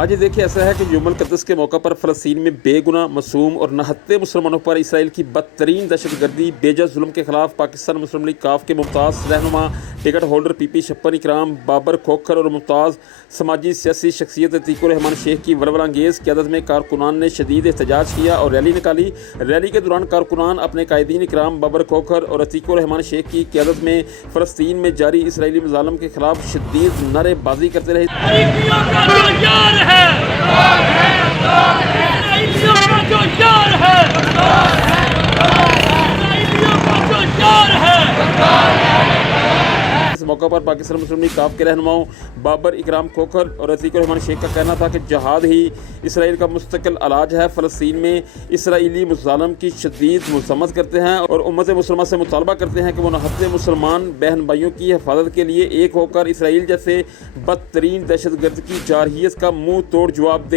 आज ये देखिए ऐसा है कि यौमुल क़ुद्स के मौका पर फ़लस्तीन में बेगुनाह मासूम और नहत्ते मुसलमानों पर इसराइल की बदतरीन दहशतगर्दी बेजा जुल्म के खिलाफ पाकिस्तान मुस्लिम लीग काफ के मुमताज़ रहनुमा टिकट होल्डर पीपी छप्पन इकराम बाबर खोखर और मुमताज़ समाजी सियासी शख्सियत अतीकुर रहमान शेख की वलवलांगेज़ क़यादत में कारकुनान ने शदीद एहतजाज किया और रैली निकाली। रैली के दौरान कारकुनान अपने कायदीन इकराम बाबर खोखर और अतीकुर रहमान शेख की क़यादत में फ़लस्तीन में जारी इसराइली मज़ालम के खिलाफ शदीद नारेबाजी करते रहे। इस मौका पर पाकिस्तान मुस्लिम लीग काफ के रहनुमाओं बाबर इकराम खोखर और अतीकुर रहमान शेख का कहना था कि जहाद ही इसराइल का मुस्तकिल इलाज है। फ़लस्तीन में इसराइली मुज़ालम की शदीद मज़म्मत करते हैं और उम्मत मुसलमान से मुतालबा करते हैं कि वो नहत्ते मुसलमान बहन भाइयों की हिफाजत के लिए एक होकर इसराइल जैसे बदतरीन दहशतगर्द की जारहियत का मुँह तोड़ जवाब दें।